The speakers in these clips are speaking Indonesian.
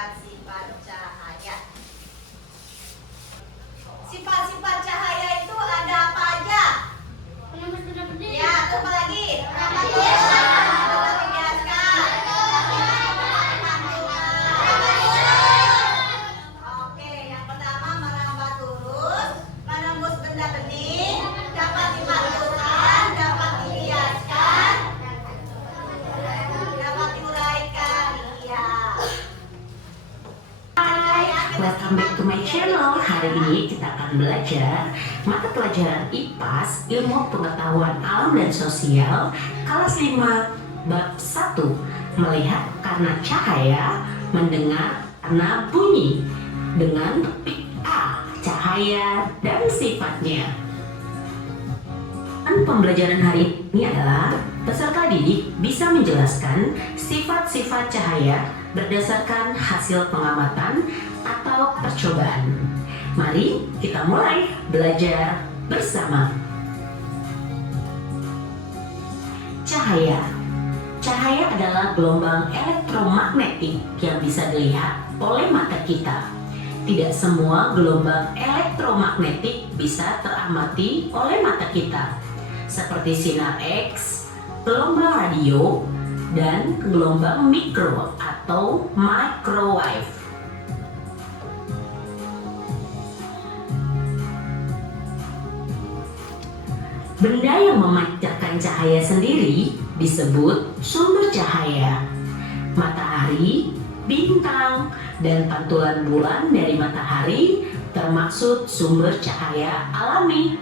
sifat-sifat cahaya. Sifat-sifat cahaya itu ada apa aja? Penembus benda bening. Ya, apa lagi? Merambat lurus, membiaskan, Oke, yang pertama merambat lurus, menembus benda bening, dapat dimantulkan, dapat dihiaskan, dapat diuraikan. Iya. Welcome back to my channel. Hari ini kita akan belajar mata pelajaran IPAS, Ilmu Pengetahuan Alam dan Sosial, kelas 5, bab 1. Melihat karena cahaya, mendengar karena bunyi. Dengan topik A, cahaya dan sifatnya. Pembelajaran hari ini adalah peserta didik bisa menjelaskan sifat-sifat cahaya berdasarkan hasil pengamatan atau percobaan. Mari kita mulai belajar bersama. Cahaya. Cahaya adalah gelombang elektromagnetik yang bisa dilihat oleh mata kita. Tidak semua gelombang elektromagnetik bisa teramati oleh mata kita, seperti sinar X, gelombang radio, dan gelombang mikro atau microwave. Benda yang memancarkan cahaya sendiri disebut sumber cahaya. Matahari, bintang, dan pantulan bulan dari matahari termasuk sumber cahaya alami.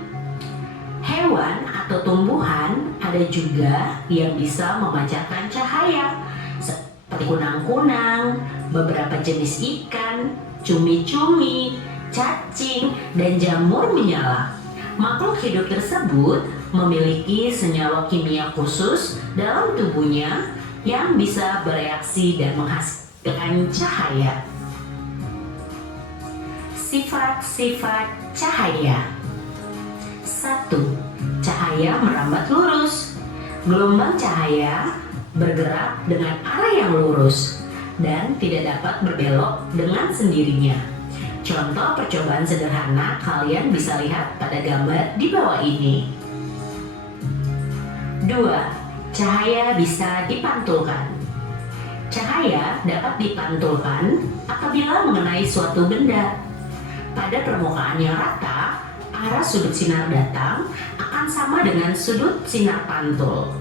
Hewan atau tumbuhan ada juga yang bisa memancarkan cahaya, seperti kunang-kunang, beberapa jenis ikan, cumi-cumi, cacing, dan jamur menyala. Makhluk hidup tersebut memiliki senyawa kimia khusus dalam tubuhnya yang bisa bereaksi dan menghasilkan cahaya. Sifat-sifat cahaya. 1. Cahaya merambat lurus. Gelombang cahaya bergerak dengan arah yang lurus dan tidak dapat berbelok dengan sendirinya. Contoh percobaan sederhana kalian bisa lihat pada gambar di bawah ini. 2. Cahaya bisa dipantulkan. Cahaya dapat dipantulkan apabila mengenai suatu benda. Pada permukaan yang rata, arah sudut sinar datang akan sama dengan sudut sinar pantul.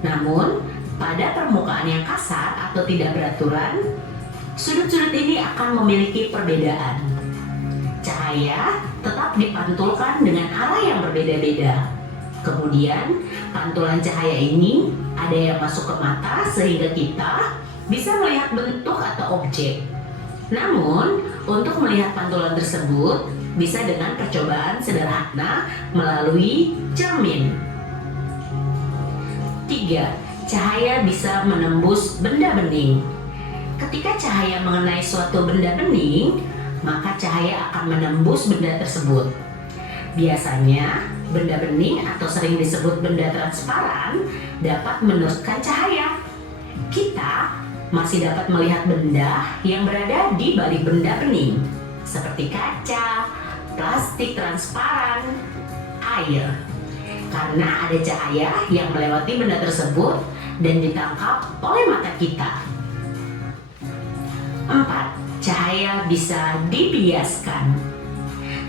Namun, pada permukaan yang kasar atau tidak beraturan, sudut-sudut ini akan memiliki perbedaan. Cahaya tetap dipantulkan dengan arah yang berbeda-beda. Kemudian, pantulan cahaya ini ada yang masuk ke mata sehingga kita bisa melihat bentuk atau objek. Namun, untuk melihat pantulan tersebut bisa dengan percobaan sederhana melalui cermin. 3. Cahaya bisa menembus benda bening. Ketika cahaya mengenai suatu benda bening, maka cahaya akan menembus benda tersebut. Biasanya, benda bening atau sering disebut benda transparan dapat meneruskan cahaya. Kita masih dapat melihat benda yang berada di balik benda bening, seperti kaca, plastik transparan, air. Karena ada cahaya yang melewati benda tersebut dan ditangkap oleh mata kita. 4. Cahaya bisa dibiaskan.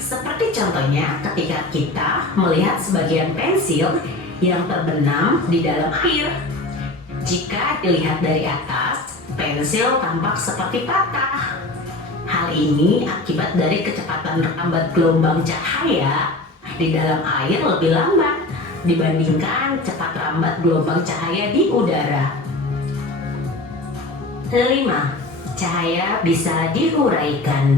Seperti contohnya ketika kita melihat sebagian pensil yang terbenam di dalam air. Jika dilihat dari atas, pensil tampak seperti patah. Hal ini akibat dari kecepatan merambat gelombang cahaya di dalam air lebih lambat dibandingkan cepat rambat gelombang cahaya di udara. 5. Cahaya bisa diuraikan.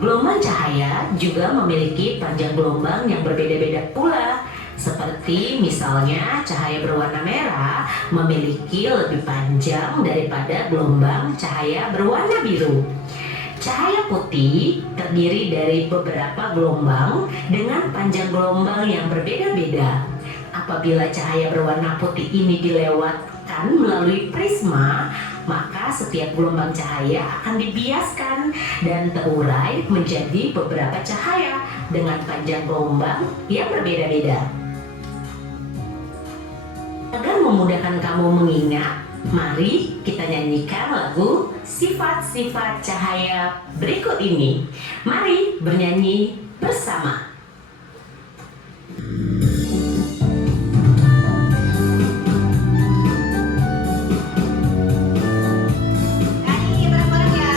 Gelombang cahaya juga memiliki panjang gelombang yang berbeda-beda pula. Seperti misalnya cahaya berwarna merah memiliki lebih panjang daripada gelombang cahaya berwarna biru. Cahaya putih terdiri dari beberapa gelombang dengan panjang gelombang yang berbeda-beda. Apabila cahaya berwarna putih ini dilewatkan melalui prisma maka setiap gelombang cahaya akan dibiaskan dan terurai menjadi beberapa cahaya dengan panjang gelombang yang berbeda-beda. Agar memudahkan kamu mengingat, mari kita nyanyikan lagu Sifat-Sifat Cahaya berikut ini. Mari bernyanyi bersama. Nyanyi bareng-bareng ya.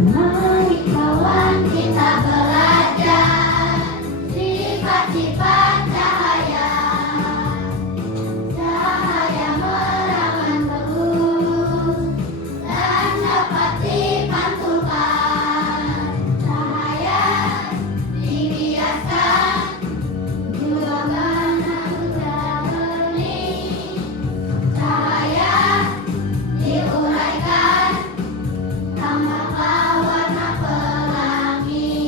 Mari kawan kita belajar sifat-sifat cahaya. Cahaya menerangan terus dan dapat dipantulkan. Cahaya dibiaskan juga menang benih. Cahaya diuraikan tambahlah warna pelangi.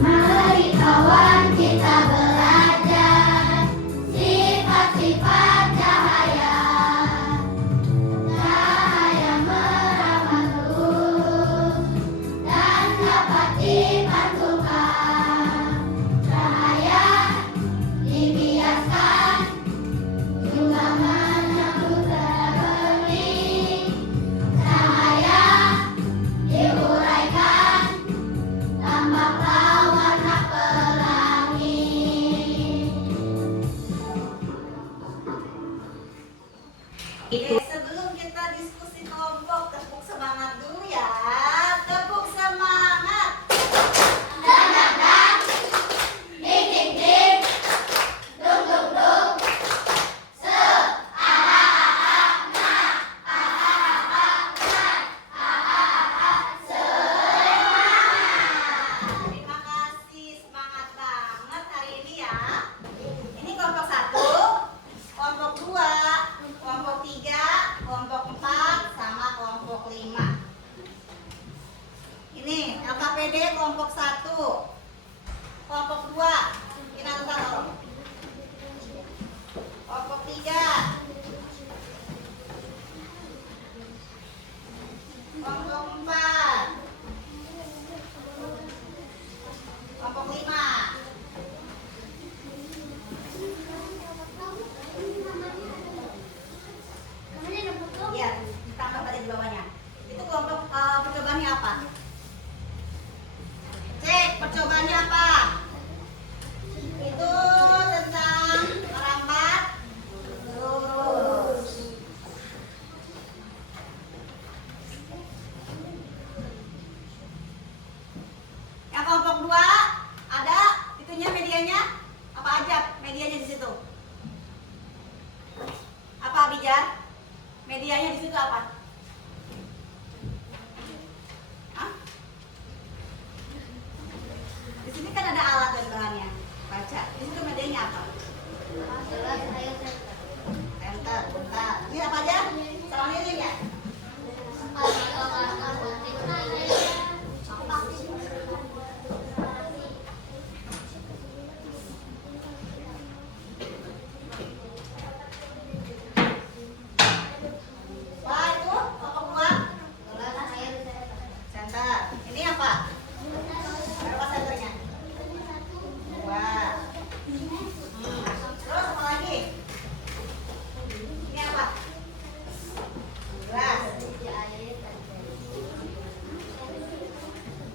Mari kawan kita belajar sifat-sifat cahaya. Cahaya menerangan terus dan dapat dipantulkan. Cahaya dibiaskan juga menyambut benih. Cahaya diuraikan tambahlah warna pelangi. Itu Oke, sebelum kita diskusi kelompok, tepuk semangat dulu ya. Tepuk semangat. Ding ding ding, dung dung dung, se a ha ha ha na, a ha ha ha na, a ha ha ha semangat. Terima kasih, semangat banget hari ini ya. Ini kelompok 1, kelompok 2, kelompok 3, kelompok 4, sama kelompok 5. Ini LKPD kelompok 1, kelompok 2, kita tahu. Kelompok 3, kelompok 4, kelompok 5. Iya, ditambah pada di bawahnya. Itu kelompok percobaannya apa? Cek, percobaannya apa? Itu tentang merambat lurus. Yang kelompok 2 ada itunya medianya apa aja? Medianya di situ. Apa Abijar? Medianya di situ apa? Hah? Di sini kan ada alat dan bahannya. Baca. Di situ medianya apa? Enter. Bentar. Ini apa aja? Salah ini ya? Wah, itu kelompok 2. Center. Ini apa? Berapa senternya? 2. Terus apa lagi? Ini apa? Gelas.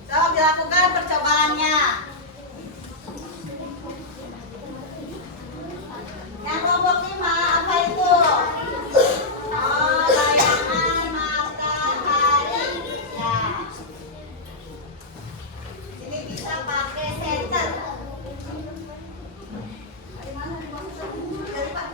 Coba dilakukan percobaannya. Yang kelompok 5 apa itu? Oh, bayangan matahari. Nah, ini bisa pakai senter. Dari mana? Dari Pak.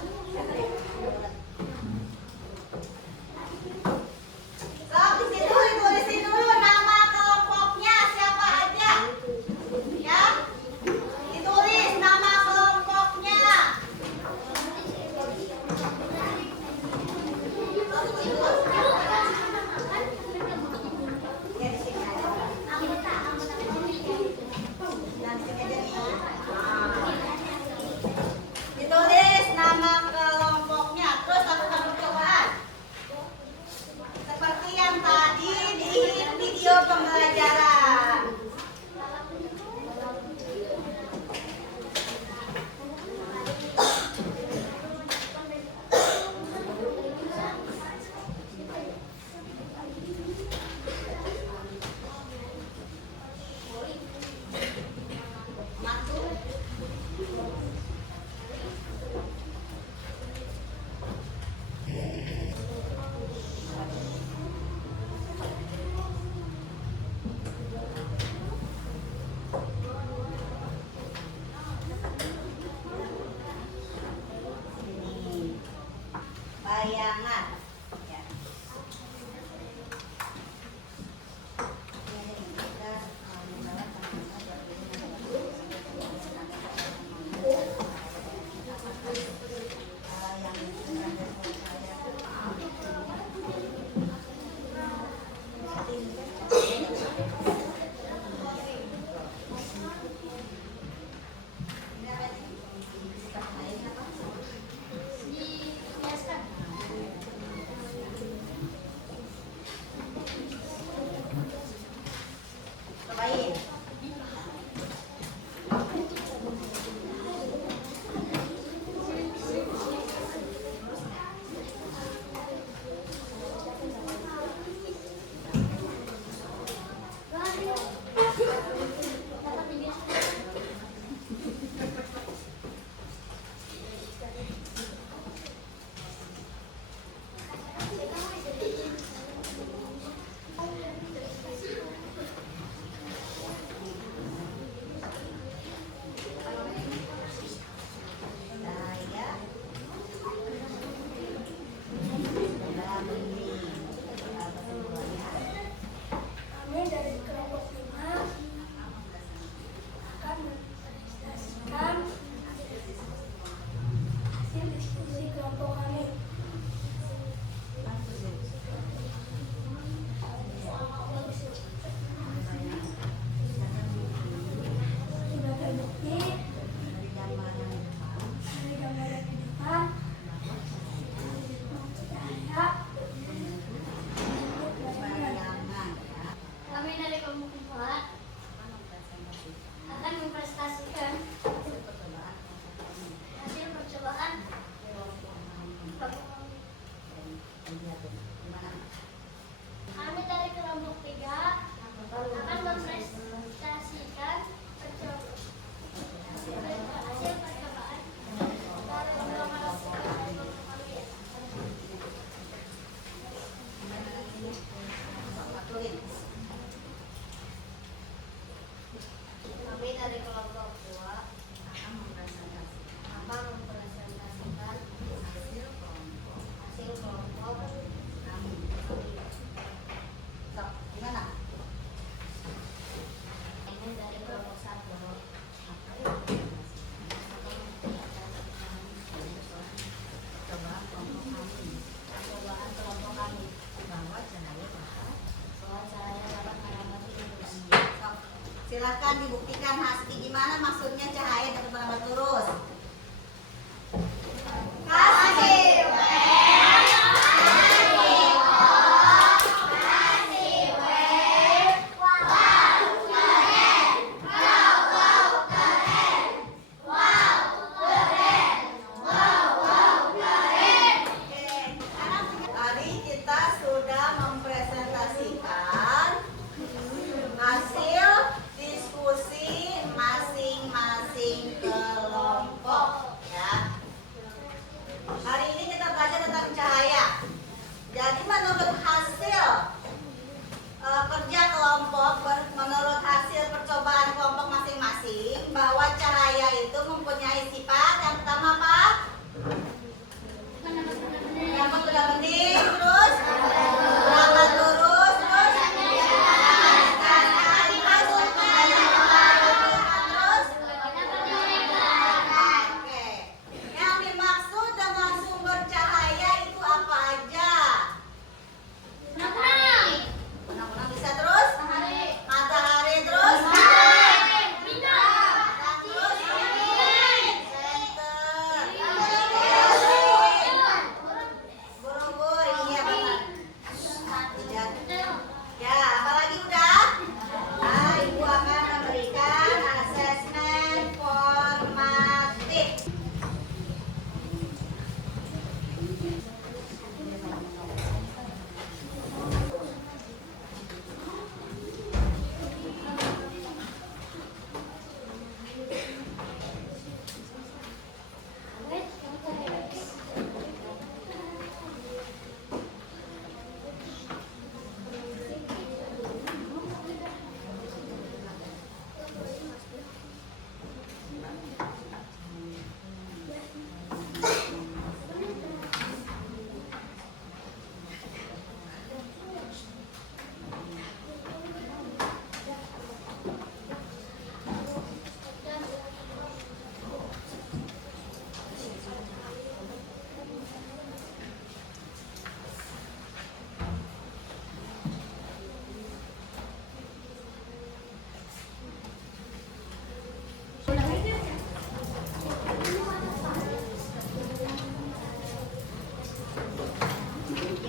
Silahkan dibuktikan Hasti, gimana maksudnya cahaya dapat merambat lurus. Kasih tadi kita sudah mempresentasikan hasil diskusi masing-masing kelompok ya. Hari ini kita belajar tentang cahaya. Jadi menurut hasil kerja kelompok, menurut hasil percobaan kelompok masing-masing, bahwa cahaya itu mempunyai sifat yang pertama apa? Yang sudah mending, terus merambat lurus, terus oke. Yang dimaksud dengan sumber cahaya itu apa aja? Benang-benang bisa terus? Matahari terus? Buru-buru, iya benar. Ya, apalagi udah? Nah, Ibu akan memberikan asesmen formatif.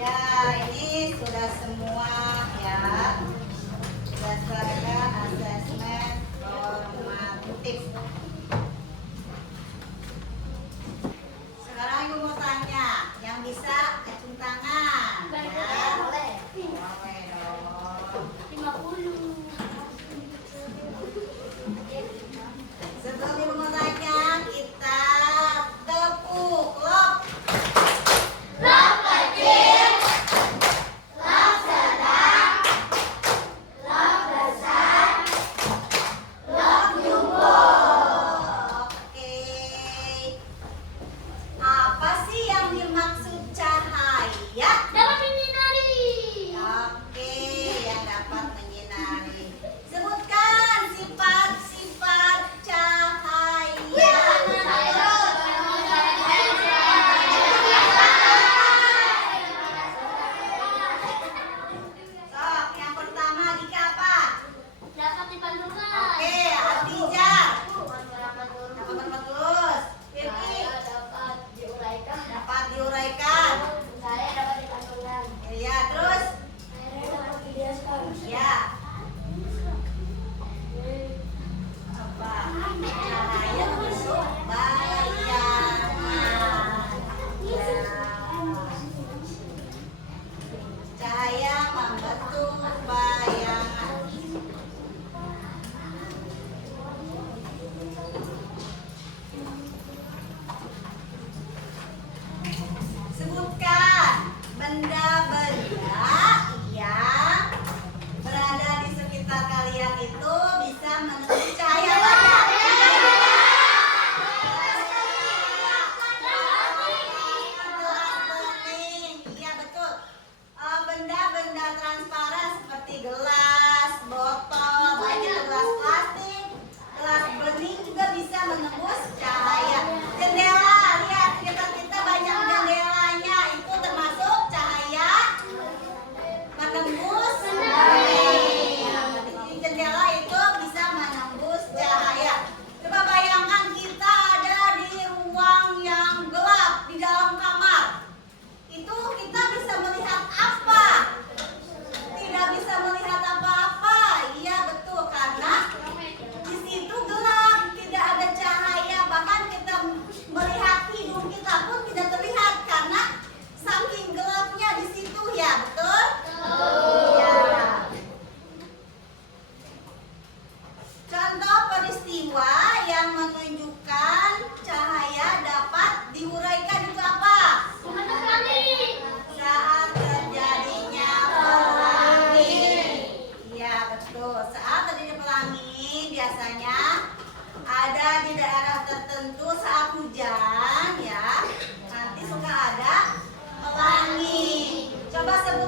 Ya, ini sudah semua ya. Sudah selesai asesmen formatif. Sekarang Ibu mau tanya, yang bisa acung tangan. Ya. Boleh dong. Sebelum Ibu mau tanya, kita tepuk klop. Oke. Apa sih yang dimaksud cahaya? Oke, yang dapat menyinari. Sebutkan sifat-sifat cahaya. Sok, yang pertama Dika apa? Oke, Adija. Dapat terus. Firki dapat diuraikan. Ya, terus? Ya. Apa? Cahaya bentuk bayangan. Ya. Cahaya membentuk bayangan. Sebutkan benda-benda yang berada di sekitar kalian itu bisa menemukan cahaya apa? Gelas bening. Iya betul. Benda-benda transparan seperti gelas, botol, baik itu gelas plastik, gelas bening juga bisa menembus cahaya. Jendela, lihat sekitar kita banyak jendelanya, itu termasuk cahaya menembus. Jadi jendela itu bisa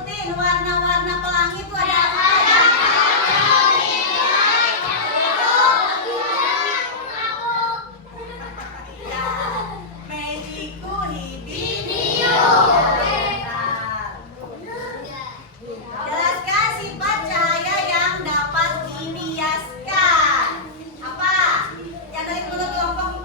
sebutin warna-warna pelangi itu ada apa ya? Ya, Mexico, Hibiscus. Jelaskan sifat cahaya yang dapat dibiaskan. Apa? Yang dari dulu kelompok 4.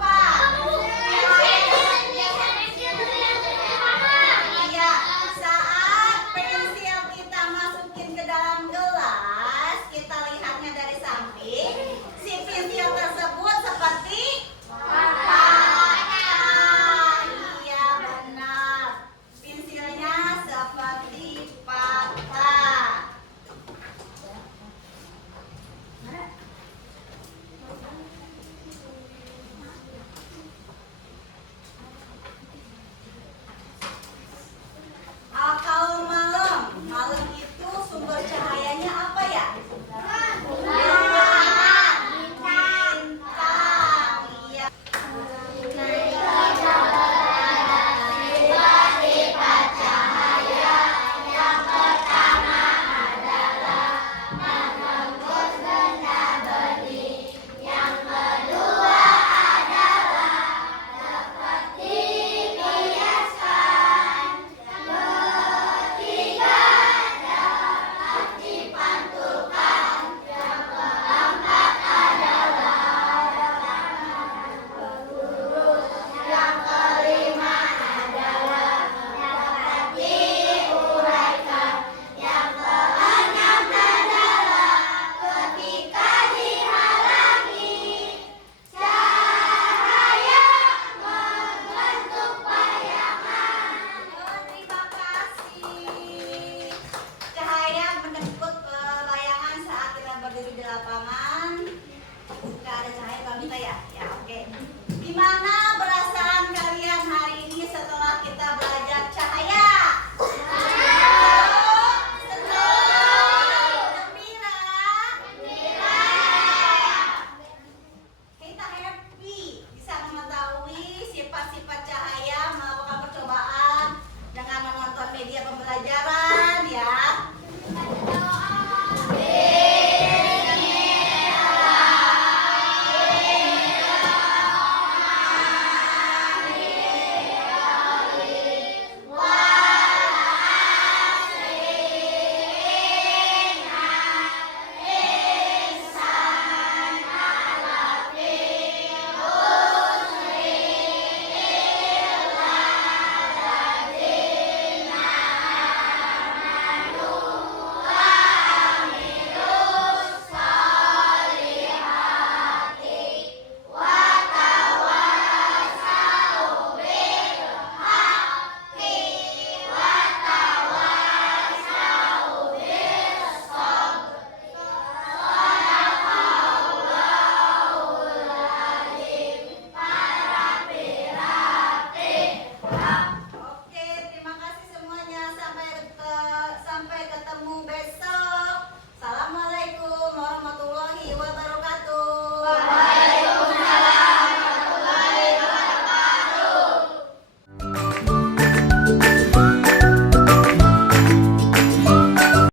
Iya, saat pensil kita masukin ke dalam gelas, kita lihatnya dari samping, si pensil tersebut seperti patah. Iya benar, pensilnya seperti patah. Kalau malam itu sumber cahayanya apa ya? Bintang. Iya. Terima kasih. Cahaya menjemput bayangan saat kita berdiri di lapangan. Nggak ada cahaya kalau kita ya. Ya oke. Di mana berasal